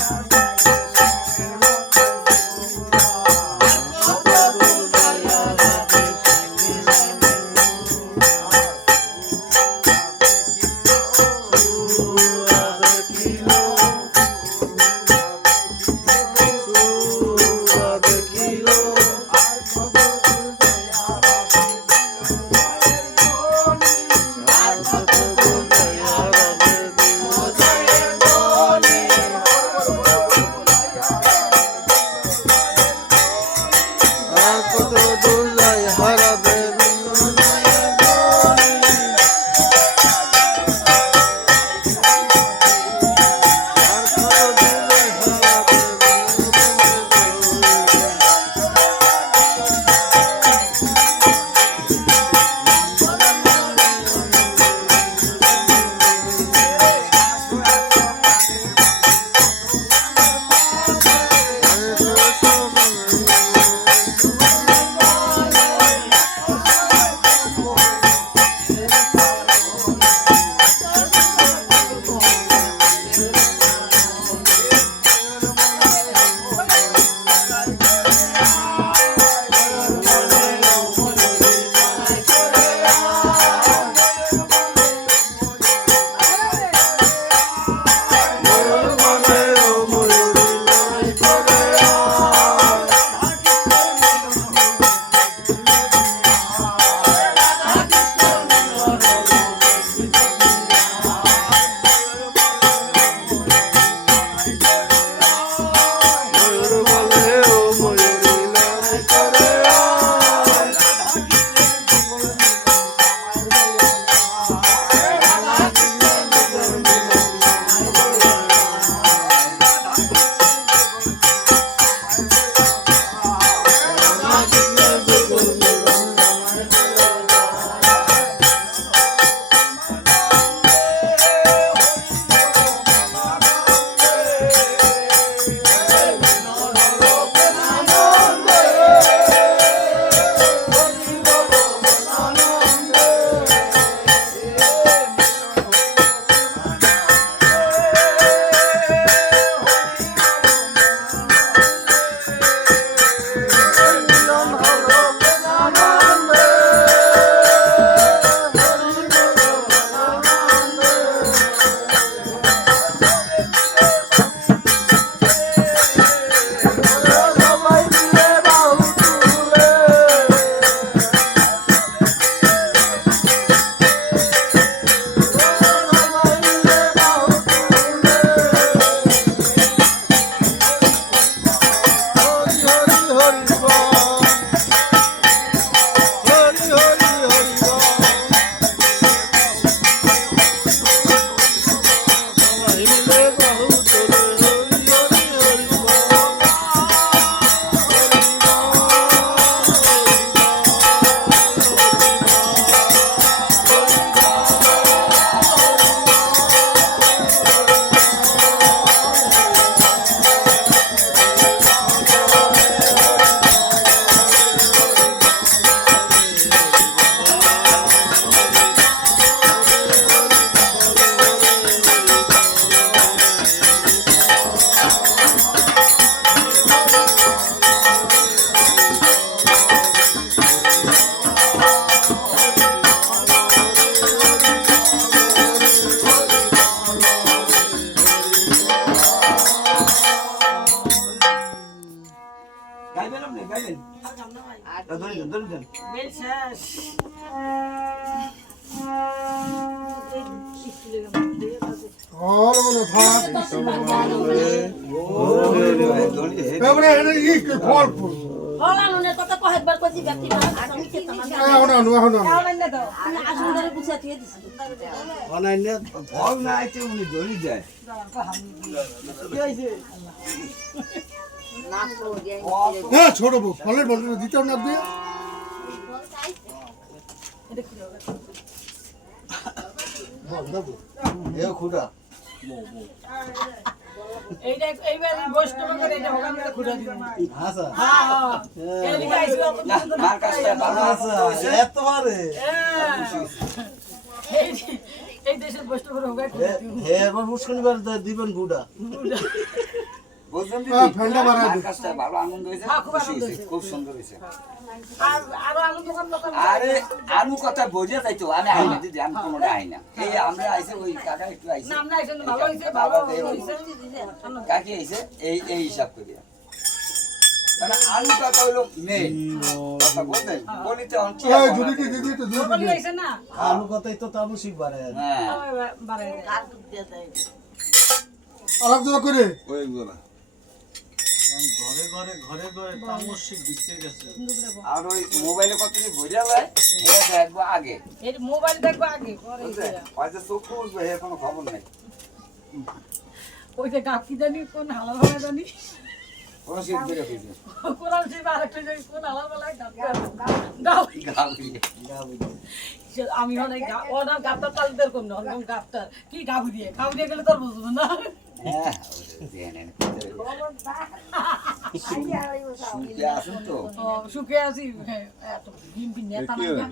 Yeah. খাইলেন ধরেন bell শেষ और बोलो था এবারে এটা কি ফল ফুল হলানো না কত কয়েকবার কইছি ব্যক্তি না আমি খেতাম না এখন না দাও আমি আসুন ধরে গুছা দিয়ে দিছি অনাইন্য ফল না আইতে উনি ধরে যায় কি হইছে না তো হ্যাঁ ছোট বউ ফলের বলটা দিতে না দিয়ে এ খুদা এইটা এইবার গোশত করে এটা হোক আমরা খুঁড়া দিই হ্যাঁ স্যার হ্যাঁ হ্যাঁ এদিকে আইছিল মার কাছে ভালো আছে এত পারে এই দেশের গোশত করে হোক হে এবার মুশকিলবার দিবেন গুড়া বুঝলেন দিদি ঠান্ডা মারা মার কাছে ভালো আনন্দ হইছে খুশি হইছে খুব সুন্দর হইছে আর আরো আনন্দ করলাম আরে আলু কথা বোঝা যাইতো আমি আই না দিদি আমি কোনোটা আই না এই আমরা আইছে ওই কাকা একটু আইছে নাম না এসে ভালো হইছে ভালো হইছে কাকি আইছে এই হিসাব করে মানে আলু কথা হইলো মেন কথা বলবেন বলিতে অন কি এই যদি কি দিদি তো দুধ বলি হইছে না আলু কথাই তো তামসিক বাড়ে হ্যাঁ বারে কার দুধ দিয়ে দেয় আলাপ জোড়া করে ওইগুলো ঘরে ঘরে ঘরে ঘরে তামসিক দিতে গেছে আর ওই মোবাইলে কত কি বোঝা যায় এটা দেখবো আগে এই মোবাইল দেখবো আগে পরে হয়তো চোখ বুঝবে এর কোনো খবর নাই ওই যে গাকি জানি কোন হালাল হবে জানি কোনো শীত বেড়ে ফেলছে কোরআন শরীফ আরেকটা জানি কোন হালাল বলাই দাও গাবি আমি অনেক ওনা গাবটা তালদের কোন অনেক গাবটা কি গাবু দিয়ে গেলে তোর বুঝবো না হ্যাঁ দেন শুকে আসুন তো সুখে আছি এত ডিম নেতা না